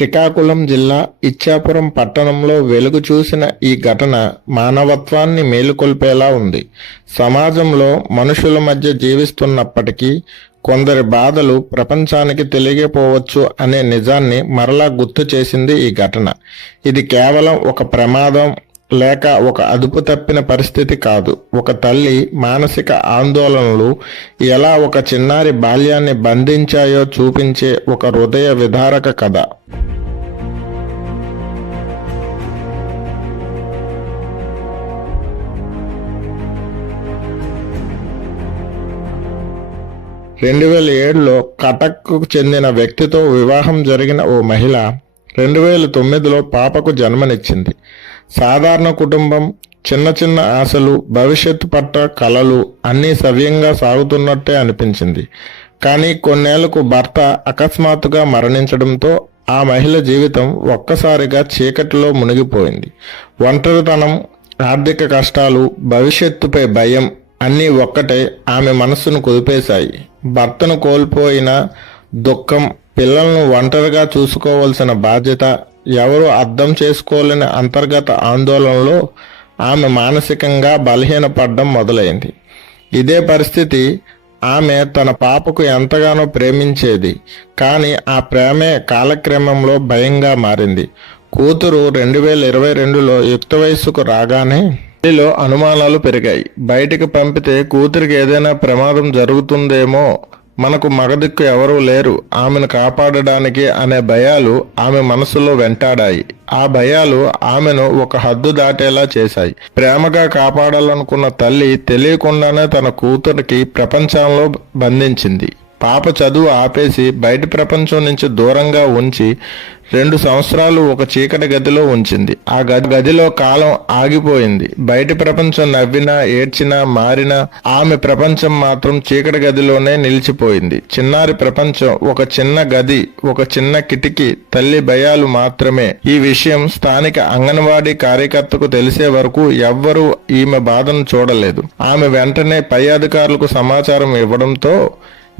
శ్రీకాకుళం జిల్లా ఇచ్చాపురం పట్టణంలో వెలుగు చూసిన ఈ ఘటన మానవత్వాన్ని మేలుకొల్పేలా ఉంది. సమాజంలో మనుషుల మధ్య జీవిస్తున్నప్పటికీ కొందరి బాధలు ప్రపంచానికి తెలియకపోవచ్చు అనే నిజాన్ని మరలా గుర్తు చేసింది ఈ ఘటన. ఇది కేవలం ఒక ప్రమాదం లేక ఒక అదుపు తప్పిన పరిస్థితి కాదు. ఒక తల్లి మానసిక ఆందోళనలు ఎలా ఒక చిన్నారి బాల్యాన్ని బంధించాయో చూపించే ఒక హృదయ విదారక కథ. రెండు 2007లో కటక్కు చెందిన వ్యక్తితో వివాహం జరిగిన ఓ మహిళ 2009లో పాపకు జన్మనిచ్చింది. సాధారణ కుటుంబం, చిన్న చిన్న ఆశలు, భవిష్యత్తు పట్ల కలలు అన్నీ సవ్యంగా సాగుతున్నట్టే అనిపించింది. కానీ కొన్నేళ్లకు భర్త అకస్మాత్తుగా మరణించడంతో ఆ మహిళ జీవితం ఒక్కసారిగా చీకటిలో మునిగిపోయింది. ఒంటరితనం, ఆర్థిక కష్టాలు, భవిష్యత్తుపై భయం అన్నీ ఒక్కటే ఆమె మనస్సును కుదిపేశాయి. భర్తను కోల్పోయిన దుఃఖం, పిల్లలను ఒంటరిగా చూసుకోవాల్సిన బాధ్యత, ఎవరు అర్థం చేసుకోలేని అంతర్గత ఆందోళనలో ఆమె మానసికంగా బలహీనపడడం మొదలైంది. ఇదే పరిస్థితి ఆమె తన పాపకు ఎంతగానో ప్రేమించేది. కానీ ఆ ప్రేమే కాలక్రమంలో భయంగా మారింది. కూతురు 2022లో యుక్త వయస్సుకు రాగానే తల్లిలో అనుమానాలు పెరిగాయి. బయటికి పంపితే కూతురికి ఏదైనా ప్రమాదం జరుగుతుందేమో, మనకు మగదిక్కు ఎవరూ లేరు ఆమెను కాపాడడానికి అనే భయాలు ఆమె మనసులో వెంటాడాయి. ఆ భయాలు ఆమెను ఒక హద్దు దాటేలా చేశాయి. ప్రేమగా కాపాడాలనుకున్న తల్లి తెలియకుండానే తన కూతురికి ప్రపంచంలో బంధించింది. పాప చదువు ఆపేసి బయట ప్రపంచం నుంచి దూరంగా ఉంచి 2 సంవత్సరాలు ఒక చీకటి గదిలో ఉంచింది. ఆ గదిలో కాలం ఆగిపోయింది. బయట ప్రపంచం నవ్వినా, ఏడ్చినా, మారినా ఆమె ప్రపంచం మాత్రం చీకటి గదిలోనే నిలిచిపోయింది. చిన్నారి ప్రపంచం ఒక చిన్న గది, ఒక చిన్న కిటికీ, తల్లి భయాలు మాత్రమే. ఈ విషయం స్థానిక అంగన్వాడీ కార్యకర్తకు తెలిసే వరకు ఎవ్వరూ ఈమె బాధను చూడలేదు. ఆమె వెంటనే పై అధికారులకు సమాచారం ఇవ్వడంతో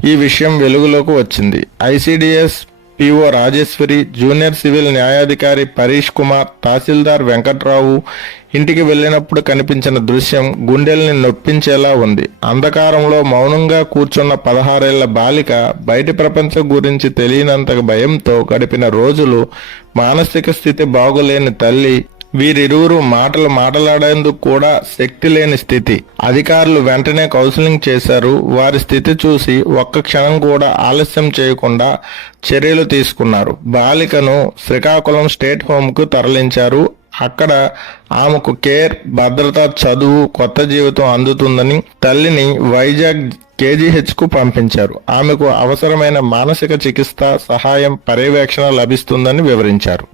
ఈ విషయం వెలుగులోకి వచ్చింది. ICDS PO Rajeshwari, junior civil న్యాయాధికారి పరీష్ కుమార్, తహసీల్దార్ వెంకట్రావు ఇంటికి వెళ్ళినప్పుడు కనిపించిన దృశ్యం గుండెల్ని నొప్పించేలా ఉంది. అంధకారంలో మౌనంగా కూర్చున్న 16 ఏళ్ల బాలిక బయటి ప్రపంచం గురించి తెలియనంత భయంతో గడిపిన రోజులు, మానసిక స్థితి బాగోలేని తల్లి, వీరిరువురు మాటలాడేందుకు కూడా శక్తి లేని స్థితి. అధికారులు వెంటనే కౌన్సిలింగ్ చేశారు. వారి స్థితి చూసి ఒక్క క్షణం కూడా ఆలస్యం చేయకుండా చర్యలు తీసుకున్నారు. బాలికను శ్రీకాకుళం స్టేట్ హోమ్కు తరలించారు. అక్కడ ఆమెకు కేర్, భద్రత, చదువు, కొత్త జీవితం అందుతుందని తల్లిని వైజాగ్ కేజీహెచ్కు పంపించారు. ఆమెకు అవసరమైన మానసిక చికిత్స, సహాయం, పర్యవేక్షణ లభిస్తుందని వివరించారు.